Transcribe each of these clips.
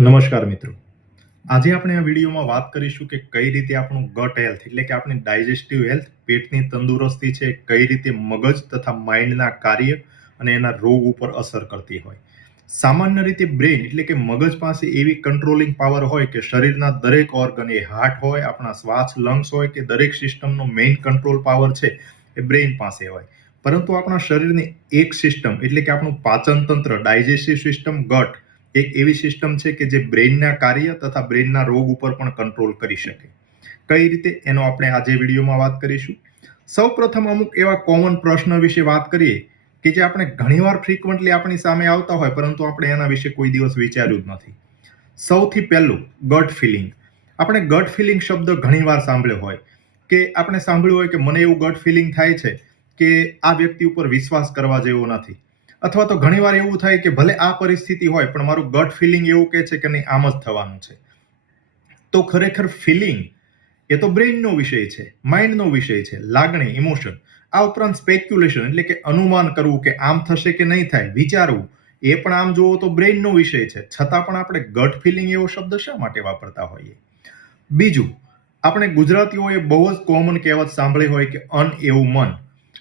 નમસ્કાર મિત્રો. આજે આપણે આ વિડીયોમાં વાત કરીશું કે કઈ રીતે આપણું ગટ હેલ્થ એટલે કે આપણી ડાયજેસ્ટિવ હેલ્થ, પેટની તંદુરસ્તી છે કઈ રીતે મગજ તથા માઇન્ડના કાર્ય અને એના રોગ ઉપર અસર કરતી હોય. સામાન્ય રીતે બ્રેન એટલે કે મગજ પાસે એવી કંટ્રોલિંગ પાવર હોય કે શરીરના દરેક ઓર્ગન, એ હાર્ટ હોય, આપણા શ્વાસ, લંગ્સ હોય કે દરેક સિસ્ટમનો મેઇન કંટ્રોલ પાવર છે એ બ્રેન પાસે હોય. પરંતુ આપણા શરીરની એક સિસ્ટમ એટલે કે આપણું પાચન તંત્ર, ડાયજેસ્ટિવ સિસ્ટમ, ગટ એક એવી સિસ્ટમ છે કે જે બ્રેઇનના કાર્ય તથા બ્રેઇનના રોગ ઉપર પણ કંટ્રોલ કરી શકે. કઈ રીતે, એનો આપણે આજે વિડીયોમાં વાત કરીશું. સૌપ્રથમ અમુક એવા કોમન પ્રશ્ન વિશે વાત કરીએ કે જે આપણે ઘણીવાર ફ્રીક્વન્ટલી આપણી સામે આવતા હોય પરંતુ આપણે એના વિશે કોઈ દિવસ વિચાર્યું જ નથી. સૌથી પહેલું ગટ ફિલિંગ. આપણે ગટ ફિલિંગ શબ્દ ઘણીવાર સાંભળ્યો હોય કે આપણે સાંભળ્યું હોય કે મને એવું ગટ ફિલિંગ થાય છે કે આ વ્યક્તિ ઉપર વિશ્વાસ કરવા જેવો નથી, અથવા તો ઘણીવાર એવું થાય કે ભલે આ પરિસ્થિતિ હોય પણ મારું ગટ ફિલિંગ એવું કહે છે કે નહીં, આમ જ થવાનું છે. તો ખરેખર ફિલિંગ એ તો બ્રેઇનનો વિષય છે, માઇન્ડનો વિષય છે, લાગણી, ઇમોશન. આ ઉપરાંત સ્પેક્યુલેશન એટલે કે અનુમાન કરવું કે આમ થશે કે નહીં થાય, વિચારવું, એ પણ આમ જોવો તો બ્રેઇનનો વિષય છે. છતાં પણ આપણે ગટ ફિલિંગ એવો શબ્દ શા માટે વાપરતા હોઈએ? બીજું, આપણે ગુજરાતીઓએ બહુ જ કોમન કહેવત સાંભળી હોય કે અન્ન એવું મન.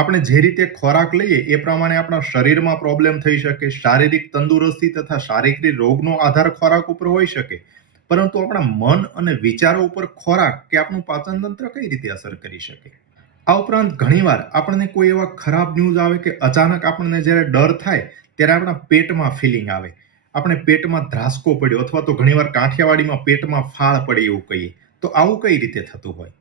આપણે જે રીતે ખોરાક લઈએ એ પ્રમાણે આપણા શરીરમાં પ્રોબ્લેમ થઈ શકે. શારીરિક તંદુરસ્તી તથા શારીરિક રોગનો આધાર ખોરાક ઉપર હોઈ શકે, પરંતુ આપણા મન અને વિચારો ઉપર ખોરાક કે આપણું પાચન તંત્ર કઈ રીતે અસર કરી શકે. આ ઉપરાંત ઘણીવાર આપણને કોઈ એવા ખરાબ ન્યૂઝ આવે કે અચાનક આપણને જ્યારે ડર થાય ત્યારે આપણા પેટમાં ફિલિંગ આવે, આપણે પેટમાં ધ્રાસકો પડ્યો, અથવા તો ઘણીવાર કાઠિયાવાડીમાં પેટમાં ફાળ પડે એવું કહીએ. તો આવું કઈ રીતે થતું હોય?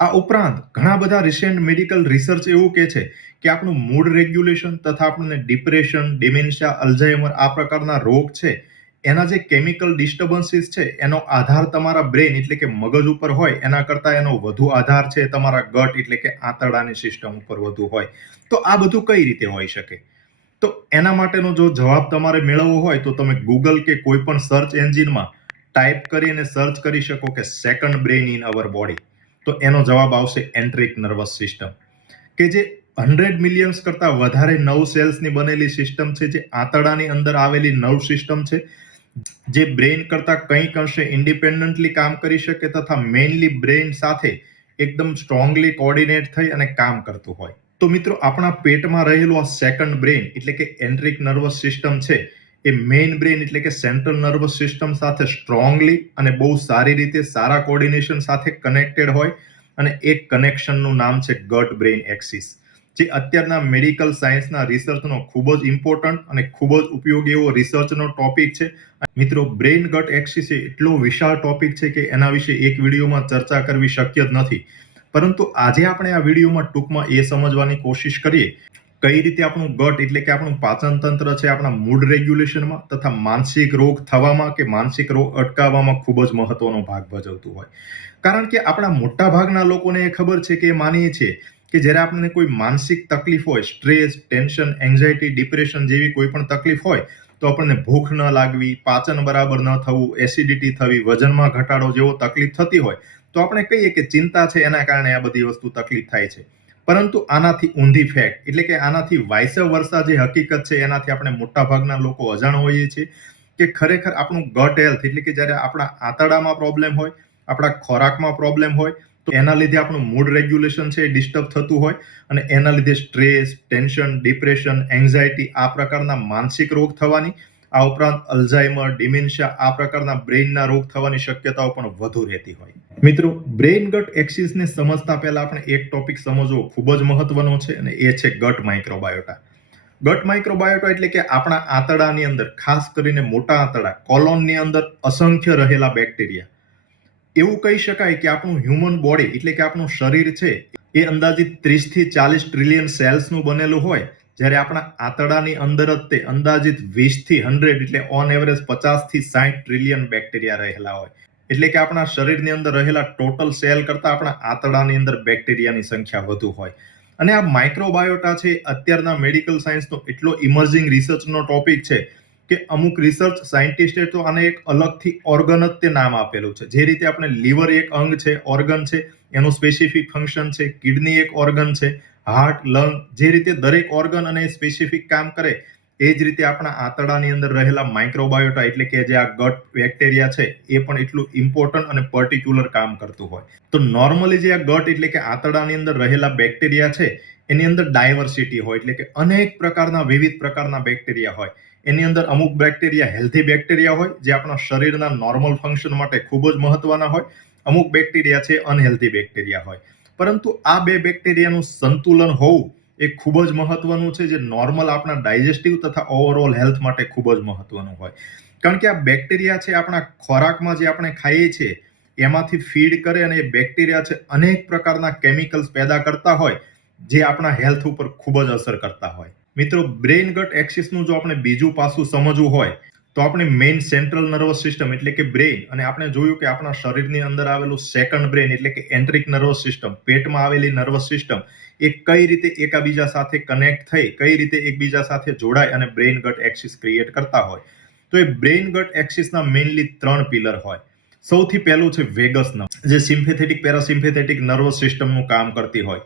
આ ઉપરાંત ઘણા બધા રિસેન્ટ મેડિકલ રિસર્ચ એવું કહે છે કે આપણું મૂડ રેગ્યુલેશન તથા આપણને ડિપ્રેશન, ડિમેન્શિયા, અલ્ઝાઇમર આ પ્રકારના રોગ છે એના જે કેમિકલ ડિસ્ટર્બન્સીસ છે એનો આધાર તમારા બ્રેન એટલે કે મગજ ઉપર હોય એના કરતા એનો વધુ આધાર છે તમારા ગટ એટલે કે આંતરડાની સિસ્ટમ ઉપર વધુ હોય. તો આ બધું કઈ રીતે હોઈ શકે? તો એના માટેનો જો જવાબ તમારે મેળવવો હોય તો તમે ગૂગલ કે કોઈ પણ સર્ચ એન્જિનમાં ટાઈપ કરીને સર્ચ કરી શકો કે second brain in our body. તો એનો જવાબ આવશે એન્ટ્રિક નર્વસ સિસ્ટમ, કે જે 100 મિલિયન્સ કરતા વધારે નર્વ સેલ્સની બનેલી સિસ્ટમ છે, જે આંતરડાની અંદર આવેલી નર્વ સિસ્ટમ છે, જે બ્રેન કરતા કંઈક અંશે ઇન્ડિપેન્ડન્ટલી કામ કરી શકે તથા મેઇનલી બ્રેન સાથે એકદમ સ્ટ્રોંગલી કોર્ડિનેટ થઈ અને કામ કરતું હોય. તો મિત્રો, આપણા પેટમાં રહેલું આ સેકન્ડ બ્રેન એટલે કે એન્ટ્રિક નર્વસ સિસ્ટમ છે એ મેઇન બ્રેન એટલે કે સેન્ટ્રલ નર્વસ સિસ્ટમ સાથે સ્ટ્રોંગલી અને બહુ સારી રીતે સારા કોર્ડિનેશન સાથે કનેક્ટેડ હોય. અને એક કનેક્શનનું નામ છે ગટ બ્રેન એક્સિસ, જે અત્યારના મેડિકલ સાયન્સના રિસર્ચનો ખૂબ જ ઇમ્પોર્ટન્ટ અને ખૂબ જ ઉપયોગી એવો રિસર્ચનો ટોપિક છે. મિત્રો, બ્રેન ગટ એક્સિસ એ એટલો વિશાળ ટોપિક છે કે એના વિશે એક વિડીયોમાં ચર્ચા કરવી શક્ય જ નથી. પરંતુ આજે આપણે આ વિડીયોમાં ટૂંકમાં એ સમજવાની કોશિશ કરીએ કઈ રીતે આપણું ગટ એટલે કે આપણું પાચન તંત્ર છે આપણા મૂડ રેગ્યુલેશનમાં તથા માનસિક રોગ થવામાં કે માનસિક રોગ અટકાવવામાં ખૂબ જ મહત્વનો ભાગ ભજવતું હોય. કારણ કે આપણા મોટા ભાગના લોકોને એ ખબર છે કે એ માનીએ છીએ કે જ્યારે આપણને કોઈ માનસિક તકલીફ હોય, સ્ટ્રેસ, ટેન્શન, એન્ઝાયટી, ડિપ્રેશન જેવી કોઈ પણ તકલીફ હોય તો આપણને ભૂખ ન લાગવી, પાચન બરાબર ન થવું, એસિડિટી થવી, વજનમાં ઘટાડો જેવો તકલીફ થતી હોય તો આપણે કહીએ કે ચિંતા છે એના કારણે આ બધી વસ્તુ તકલીફ થાય છે. પરંતુ આનાથી ઊંધી ફેક્ટ એટલે કે આનાથી વાઇસ વર્સા જે હકીકત છે એનાથી આપણે મોટા ભાગના લોકો અજાણ હોઈએ છીએ કે ખરેખર આપણું ગટ હેલ્થ એટલે કે જ્યારે આપણા આંતરડામાં પ્રોબ્લેમ હોય, આપણા ખોરાકમાં પ્રોબ્લેમ હોય તો એના લીધે આપણું મૂડ રેગ્યુલેશન છે એ ડિસ્ટર્બ થતું હોય અને એના લીધે સ્ટ્રેસ, ટેન્શન, ડિપ્રેશન, એન્ઝાયટી આ પ્રકારના માનસિક રોગ થવાની, આ ઉપરાંત અલ્ઝાઇમર, ડિમેન્શિયા આ પ્રકારના બ્રેઇનના રોગ થવાની શક્યતાઓ પણ વધુ રહેતી હોય. મિત્રો, બ્રેઇન ગટ એક્સિસને સમજતા પહેલા આપણે એક ટોપિક સમજવો ખૂબ જ મહત્વનો છે અને એ છે ગટ માઇક્રોબાયોટા. ગટ માઇક્રોબાયોટા એટલે કે આપણા આંતરડાની અંદર, ખાસ કરીને મોટા આંતરડા કોલોનની અંદર અસંખ્ય રહેલા બેક્ટેરિયા. એવું કહી શકાય કે આપણું હ્યુમન બોડી એટલે કે આપણું શરીર છે એ અંદાજિત 30 થી 40 ટ્રિલિયન સેલ્સનું બનેલું હોય, જ્યારે આપણા આંતરડાની અંદર જ તે અંદાજિત 20 થી 100 એટલે ઓન એવરેજ 50 થી 60 ટ્રિલિયન બેક્ટેરિયા રહેલા હોય. એટલે કે આપણા શરીરની અંદર રહેલા ટોટલ સેલ કરતા આપણા આંતરડાની અંદર બેક્ટેરિયાની સંખ્યા વધુ હોય. અને આ માઇક્રોબાયોટા છે અત્યારના મેડિકલ સાયન્સનો એટલો ઇમર્જિંગ રિસર્ચનો ટોપિક છે કે અમુક રિસર્ચ સાયન્ટિસ્ટે તો આને એક અલગથી ઓર્ગન જ તે નામ આપેલું છે. જે રીતે આપણે લીવર એક અંગ છે, ઓર્ગન છે, એનું સ્પેસિફિક ફંક્શન છે, કિડની એક ઓર્ગન છે, હાર્ટ, લંગ, જે રીતે દરેક ઓર્ગન અને સ્પેસિફિક કામ કરે એ જ રીતે આપણા આંતરડાની અંદર રહેલા માઇક્રોબાયોટા એટલે કે જે આ ગટ બેક્ટેરિયા છે એ પણ એટલું ઇમ્પોર્ટન્ટ અને પર્ટિક્યુલર કામ કરતું હોય. તો નોર્મલી જે આ ગટ એટલે કે આંતરડાની અંદર રહેલા બેક્ટેરિયા છે એની અંદર ડાયવર્સિટી હોય એટલે કે અનેક પ્રકારના વિવિધ પ્રકારના બેક્ટેરિયા હોય. એની અંદર અમુક બેક્ટેરિયા હેલ્ધી બેક્ટેરિયા હોય જે આપણા શરીરના નોર્મલ ફંક્શન માટે ખૂબ જ મહત્વના હોય. અમુક બેક્ટેરિયા છે અનહેલ્ધી બેક્ટેરિયા હોય. પરંતુ આ બે બેક્ટેરિયાનું સંતુલન હોવું એ ખૂબ જ મહત્વનું છે, જે નોર્મલ આપણા ડાયજેસ્ટિવ તથા ઓવરઓલ હેલ્થ માટે ખૂબ જ મહત્વનું હોય. કારણ કે આ બેક્ટેરિયા છે આપણા ખોરાકમાં જે આપણે ખાઈએ છીએ એમાંથી ફીડ કરે અને એ બેક્ટેરિયા છે અનેક પ્રકારના કેમિકલ્સ પેદા કરતા હોય જે આપણા હેલ્થ ઉપર ખૂબ જ અસર કરતા હોય. મિત્રો, બ્રેઇન ગટ એક્સિસનું જો આપણે બીજું પાસું સમજવું હોય તો આપણે મેઇન સેન્ટ્રલ નર્વસ સિસ્ટમ એટલે કે બ્રેઇન, અને આપણે જોયું કે આપણા શરીરની અંદર આવેલું સેકન્ડ બ્રેઇન એટલે કે એન્ટ્રિક નર્વસ સિસ્ટમ, પેટમાં આવેલી નર્વસ સિસ્ટમ એ કઈ રીતે એકબીજા સાથે કનેક્ટ થઈ, કઈ રીતે એકબીજા સાથે જોડાય અને બ્રેઇન ગટ એક્સિસ ક્રિએટ કરતા હોય. તો એ બ્રેઇન ગટ એક્સિસના મેઇનલી 3 પિલર હોય. સૌથી પહેલું છે વેગસ નર્વ, જે સિમ્પેથેટિક પેરાસિમ્પેથેટિક નર્વસ સિસ્ટમનું કામ કરતી હોય.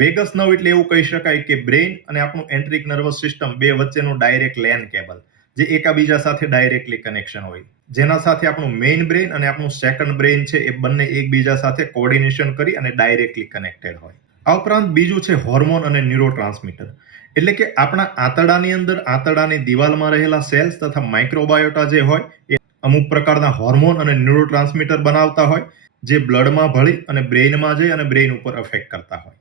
વેગસ નર્વ એટલે એવું કહી શકાય કે બ્રેઇન અને આપણું એન્ટ્રિક નર્વસ સિસ્ટમ બે વચ્ચેનું ડાયરેક્ટ લેન કેબલ, જે એકબીજા સાથે ડાયરેક્ટલી કનેક્શન હોય, જેના સાથે આપણું મેઇન બ્રેઇન અને આપણું સેકન્ડ બ્રેઇન છે એ બંને એકબીજા સાથે કોર્ડિનેશન કરી અને ડાયરેક્ટલી કનેક્ટેડ હોય. આ ઉપરાંત બીજું છે હોર્મોન અને ન્યુરોટ્રાન્સમીટર, એટલે કે આપણા આંતરડાની અંદર આંતરડાની દિવાલમાં રહેલા સેલ્સ તથા માઇક્રોબાયોટા જે હોય એ અમુક પ્રકારના હોર્મોન અને ન્યુરોટ્રાન્સમીટર બનાવતા હોય, જે બ્લડમાં ભળી અને બ્રેઇનમાં જઈ અને બ્રેઇન ઉપર અફેક્ટ કરતા હોય.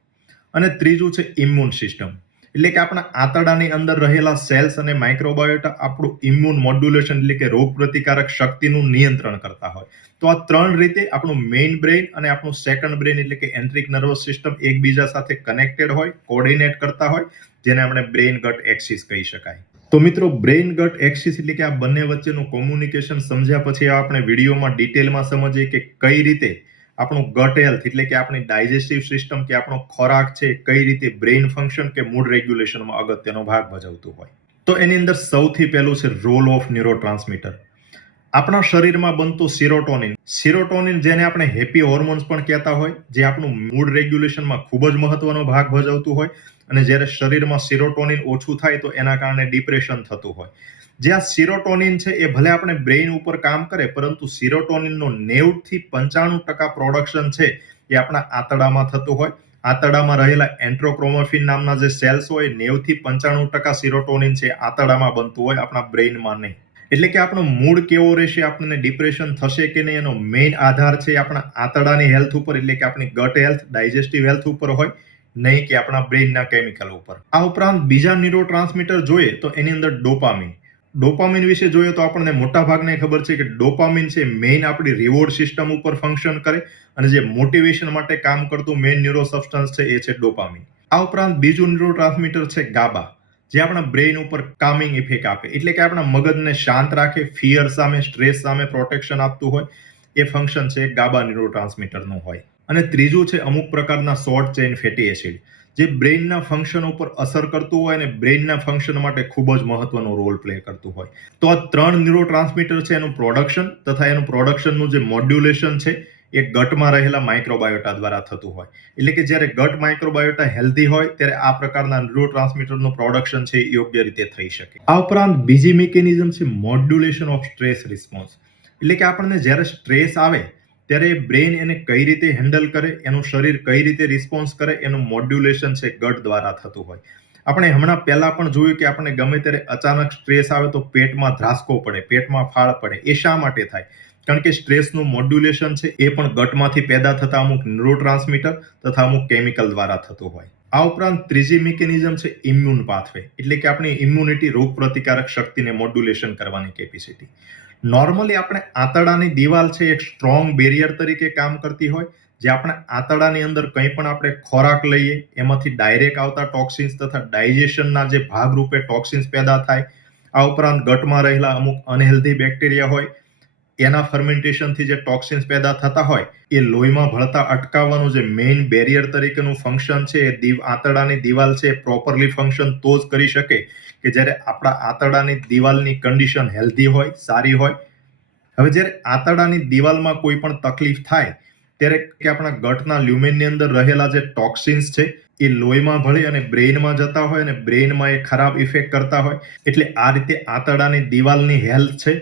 અને ત્રીજું છે ઇમ્યુન સિસ્ટમ, એટલે કે આપણા આંતરડાની અંદર રહેલા સેલ્સ અને માઇક્રોબાયોટા આપણું ઇમ્યુન મોડ્યુલેશન એટલે કે રોગ પ્રતિકારક શક્તિનું નિયંત્રણ કરતા હોય. તો આ 3 રીતે આપણું મેઇન બ્રેઇન અને આપણું સેકન્ડ બ્રેઇન એટલે કે એન્ટ્રિક નર્વસ સિસ્ટમ એકબીજા સાથે કનેક્ટેડ હોય, કોર્ડિનેટ કરતા હોય, જેને આપણે બ્રેઇન ગટ એક્સિસ કહી શકાય. તો મિત્રો, બ્રેઇન ગટ એક્સિસ એટલે કે આ બંને વચ્ચેનું કોમ્યુનિકેશન સમજ્યા પછી આપણે વિડીયોમાં ડિટેલમાં સમજીએ કે કઈ રીતે આપણું ગટ હેલ્થ એટલે કે આપણી ડાયજેસ્ટિવ સિસ્ટમ કે આપણો ખોરાક છે કઈ રીતે બ્રેઇન ફંક્શન કે મૂડ રેગ્યુલેશનમાં અગત્યનો ભાગ ભજવતું હોય. તો એની અંદર સૌથી પહેલું છે રોલ ઓફ ન્યુરોટ્રાન્સમીટર. આપણા શરીરમાં બનતું સિરોટોનિન જેને આપણે હેપી હોર્મોન્સ પણ કહેતા હોય, જે આપણું મૂડ રેગ્યુલેશનમાં ખૂબ જ મહત્વનો ભાગ ભજવતું હોય. અને જ્યારે શરીરમાં સિરોટોનિન ઓછું થાય તો એના કારણે ડિપ્રેશન થતું હોય. જે આ સિરોટોનિન છે એ ભલે આપણે બ્રેઇન ઉપર કામ કરે, પરંતુ સિરોટોનિનનો 90 થી 95% પ્રોડક્શન છે એ આપણા આંતરડામાં થતું હોય. આંતરડામાં રહેલા એન્ટ્રોક્રોમોફિન નામના જે સેલ્સ હોય 90 થી 95% સિરોટોનિન છે આંતરડામાં બનતું હોય, આપણા બ્રેઇનમાં નહીં. એટલે કે આપણો મૂડ કેવો રહેશે, આપણને ડિપ્રેશન થશે કે નહીં, એનો મેઇન આધાર છે આપણા આંતરડાની હેલ્થ ઉપર એટલે કે આપણી ગટ હેલ્થ, ડાયજેસ્ટિવ હેલ્થ ઉપર હોય, નહીં કે આપણા બ્રેઇનના કેમિકલ ઉપર. આ ઉપરાંત બીજા ન્યુરોટ્રાન્સમીટર જોઈએ તો એની અંદર ડોપામિન વિશે જોઈએ તો આપણને મોટા ભાગને ખબર છે કે ડોપામિન છે મેઇન આપણી રિવોર્ડ સિસ્ટમ ઉપર ફંક્શન કરે, અને જે મોટિવેશન માટે કામ કરતું મેઇન ન્યુરો સબસ્ટન્સ છે એ છે ડોપામિન. આ ઉપરાંત બીજું ન્યુરોટ્રાન્સમીટર છે ગાબા, જે આપણા બ્રેઇન ઉપર કામિંગ ઇફેક્ટ આપે, એટલે કે આપણા મગજને શાંત રાખે, ફિયર સામે, સ્ટ્રેસ સામે પ્રોટેક્શન આપતું હોય, એ ફંક્શન છે ગાબા ન્યુરોટ્રાન્સમીટરનું હોય. અને ત્રીજું છે અમુક પ્રકારના શોર્ટ ચેઇન ફેટી એસિડ, જે બ્રેઇનના ફંક્શન ઉપર અસર કરતું હોય અને બ્રેઇનના ફંક્શન માટે ખૂબ જ મહત્વનો રોલ પ્લે કરતું હોય. તો આ 3 ન્યુરોટ્રાન્સમીટર છે એનું પ્રોડક્શન તથા એનું પ્રોડક્શનનું જે મોડ્યુલેશન છે એ ગટમાં રહેલા માઇક્રોબાયોટા દ્વારા થતું હોય. એટલે કે જ્યારે ગટ માઇક્રોબાયોટા હેલ્ધી હોય ત્યારે આ પ્રકારના ન્યુરોટ્રાન્સમીટરનું પ્રોડક્શન છે એ યોગ્ય રીતે થઈ શકે. આ ઉપરાંત બીજી મિકેનિઝમ છે મોડ્યુલેશન ઓફ સ્ટ્રેસ રિસ્પોન્સ, એટલે કે આપણને જ્યારે સ્ટ્રેસ આવે ત્યારે બ્રેઇન એને કઈ રીતે હેન્ડલ કરે, એનું શરીર કઈ રીતે રિસ્પોન્સ કરે, એનું મોડ્યુલેશન છે ગટ દ્વારા થતું હોય. આપણે હમણાં પહેલા પણ જોયું કે આપણે ગમે ત્યારે અચાનક સ્ટ્રેસ આવે તો પેટમાં ધ્રાસકો પડે, પેટમાં ફાળ પડે. એ શા માટે થાય? કારણ કે સ્ટ્રેસનું મોડ્યુલેશન છે એ પણ ગટમાંથી પેદા થતા અમુક ન્યુરોટ્રાન્સમીટર તથા અમુક કેમિકલ દ્વારા થતું હોય. આ ઉપરાંત ત્રીજી મિકેનિઝમ છે ઇમ્યુન પાથવે, એટલે કે આપણી ઇમ્યુનિટી, રોગ પ્રતિકારક શક્તિને મોડ્યુલેશન કરવાની કેપેસિટી. નોર્મલી આપણે આંતરડાની દિવાલ છે એક સ્ટ્રોંગ બેરિયર તરીકે કામ કરતી હોય, જે આપણે આંતરડાની અંદર કંઈ પણ આપણે ખોરાક લઈએ એમાંથી ડાયરેક્ટ આવતા ટોક્સિન્સ તથા ડાયજેશનના જે ભાગરૂપે ટોક્સિન્સ પેદા થાય. આ ઉપરાંત ગટમાં રહેલા અમુક અનહેલ્ધી બેક્ટેરિયા હોય એના ફર્મેન્ટેશનથી જે ટોક્સિન્સ પેદા થતા હોય એ લોહીમાં ભળતા અટકાવવાનું જે મેઇન બેરિયર તરીકેનું ફંક્શન છે એ આંતરડાની દિવાલ છે પ્રોપરલી ફંક્શન તો જ કરી શકે કે જ્યારે આપણા આંતરડાની દિવાલની કન્ડિશન હેલ્ધી હોય, સારી હોય. હવે જ્યારે આંતરડાની દિવાલમાં કોઈ પણ તકલીફ થાય ત્યારે કે આપણા ગટના લ્યુમેનની અંદર રહેલા જે ટોક્સિન્સ છે એ લોહીમાં ભળી અને બ્રેઇનમાં જતા હોય અને બ્રેઇનમાં એ ખરાબ ઇફેક્ટ કરતા હોય. એટલે આ રીતે આંતરડાની દિવાલની હેલ્થ છે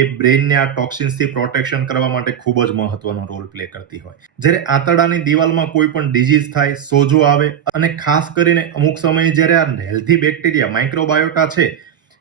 એ બ્રેઇનને આ ટોક્સિન્સથી પ્રોટેક્શન કરવા માટે ખૂબ જ મહત્વનો રોલ પ્લે કરતી હોય. જ્યારે આંતરડાની દિવાલમાં કોઈ પણ ડિઝીઝ થાય, સોજો આવે અને ખાસ કરીને અમુક સમયે જ્યારે આ હેલ્ધી બેક્ટેરિયા માઇક્રોબાયોટા છે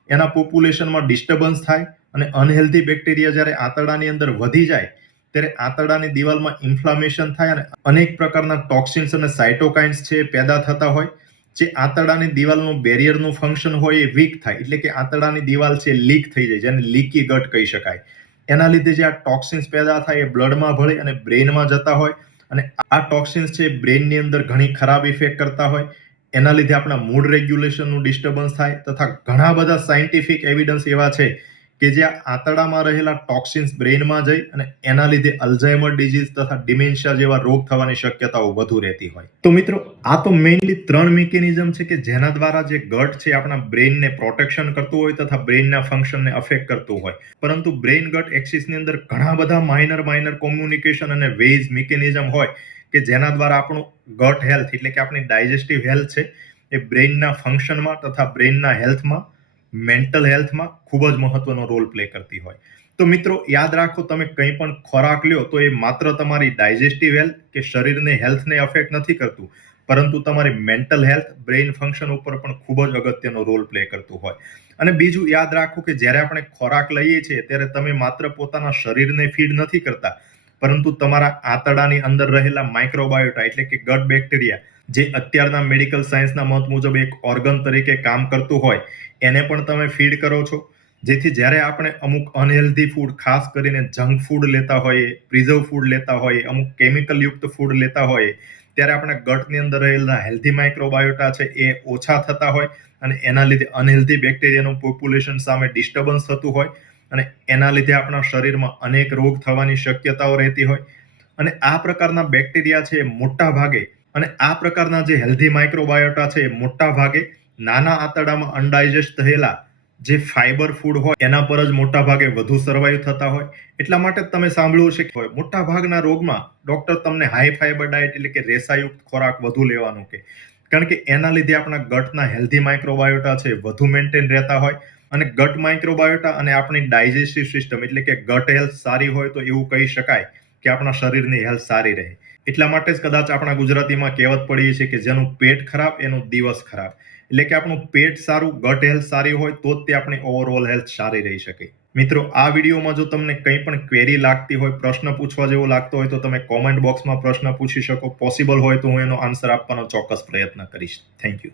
એના પોપ્યુલેશનમાં ડિસ્ટર્બન્સ થાય અને અનહેલ્ધી બેક્ટેરિયા જ્યારે આંતરડાની અંદર વધી જાય ત્યારે આંતરડાની દિવાલમાં ઇન્ફ્લામેશન થાય અને અનેક પ્રકારના ટોક્સિન્સ અને સાયટોકાઇન્સ છે એ પેદા થતા હોય, જે આંતરડાની દિવાલનું બેરિયરનું ફંક્શન હોય એ વીક થાય. એટલે કે આંતરડાની દિવાલ છે લીક થઈ જાય, જેને લીકી ગટ કહી શકાય. એના લીધે જે આ ટોક્સિન્સ પેદા થાય એ બ્લડમાં ભળી અને બ્રેઇનમાં જતા હોય અને આ ટોક્સિન્સ છે બ્રેઇનની અંદર ઘણી ખરાબ ઇફેક્ટ કરતા હોય. એના લીધે આપણા મૂડ રેગ્યુલેશનનું ડિસ્ટર્બન્સ થાય તથા ઘણા બધા સાયન્ટિફિક એવિડન્સ એવા છે કે જે આંતરડામાં રહેલા ટોક્સિન્સ બ્રેઇનમાં જઈ અને એના લીધે અલ્ઝાઇમર ડિઝીઝ તથા ડિમેન્શિયા જેવા રોગ થવાની શક્યતાઓ વધુ રહેતી હોય. તો મિત્રો, આ તો મેઇનલી 3 મિકેનિઝમ છે કે જેના દ્વારા જે ગટ છે આપણા બ્રેઇનને પ્રોટેક્શન કરતું હોય તથા બ્રેઇનના ફંક્શનને અફેક્ટ કરતું હોય. પરંતુ બ્રેઇન ગટ એક્સિસની અંદર ઘણા બધા માઇનર કોમ્યુનિકેશન અને વેઝ મિકેનિઝમ હોય કે જેના દ્વારા આપણું ગટ હેલ્થ એટલે કે આપણી ડાયજેસ્ટિવ હેલ્થ છે એ બ્રેઇનના ફંક્શનમાં તથા બ્રેઇનના હેલ્થમાં, મેન્ટલ હેલ્થમાં ખૂબ જ મહત્વનો રોલ પ્લે કરતી હોય. તો મિત્રો, યાદ રાખો, તમે કંઈ પણ ખોરાક લ્યો તો એ માત્ર તમારી ડાયજેસ્ટિવ હેલ્થ કે શરીરની હેલ્થને અફેક્ટ નથી કરતું, પરંતુ તમારી મેન્ટલ હેલ્થ, બ્રેઇન ફંક્શન ઉપર પણ ખૂબ જ અગત્યનો રોલ પ્લે કરતું હોય. અને બીજું યાદ રાખો કે જ્યારે આપણે ખોરાક લઈએ છીએ ત્યારે તમે માત્ર પોતાના શરીરને ફીડ નથી કરતા, પરંતુ તમારા આંતરડાની અંદર રહેલા માઇક્રોબાયોટા એટલે કે ગટ બેક્ટેરિયા, જે અત્યારના મેડિકલ સાયન્સના મત મુજબ એક ઓર્ગન તરીકે કામ કરતું હોય, એને પણ તમે ફીડ કરો છો. જેથી જ્યારે આપણે અમુક અનહેલ્ધી ફૂડ, ખાસ કરીને જંક ફૂડ લેતા હોઈએ, પ્રિઝર્વ ફૂડ લેતા હોઈએ, અમુક કેમિકલ યુક્ત ફૂડ લેતા હોઈએ, ત્યારે આપણા ગટની અંદર રહેલા હેલ્ધી માઇક્રોબાયોટા છે એ ઓછા થતા હોય અને એના લીધે અનહેલ્ધી બેક્ટેરિયાનું પોપ્યુલેશન સામે ડિસ્ટર્બન્સ થતું હોય અને એના લીધે આપણા શરીરમાં અનેક રોગ થવાની શક્યતાઓ રહેતી હોય. અને આ પ્રકારના બેક્ટેરિયા છે એ મોટા ભાગે અને આ પ્રકારના જે હેલ્ધી માઇક્રોબાયોટા છે એ મોટા ભાગે નાના આંતરડામાં અનડાઇજેસ્ટ થયેલા જે ફાઈબર ફૂડ હોય એના પર જ મોટા ભાગે વધુ સર્વાઈવ થતા હોય. એટલા માટે તમે સાંભળ્યું છે કે મોટા ભાગના રોગમાં ડોક્ટર તમને હાઈ ફાઈબર ડાયટ એટલે કે રેસાયુક્ત ખોરાક વધુ લેવાનું કે, કારણ કે એના લીધે આપણા ગટના હેલ્ધી માઇક્રોબાયોટા છે વધુ મેન્ટેન રહેતા હોય અને ગટ માઇક્રોબાયોટા અને આપણી ડાયજેસ્ટિવ સિસ્ટમ એટલે કે ગટ હેલ્થ સારી હોય તો એવું કહી શકાય કે આપણા શરીરની હેલ્થ સારી રહે. એટલા માટે જ કદાચ આપણા ગુજરાતીમાં કહેવત પડી છે કે જેનું પેટ ખરાબ એનો દિવસ ખરાબ. એટલે કે આપણું પેટ સારું, ગટ હેલ્થ સારી હોય તો જ તે આપણી ઓવરઓલ હેલ્થ સારી રહી શકે. મિત્રો, આ વિડીયોમાં જો તમને કંઈ પણ ક્વેરી લાગતી હોય, પ્રશ્ન પૂછવા જેવો લાગતો હોય તો તમે કોમેન્ટ બોક્સમાં પ્રશ્ન પૂછી શકો. પોસિબલ હોય તો હું એનો આન્સર આપવાનો ચોક્કસ પ્રયત્ન કરીશ. Thank you.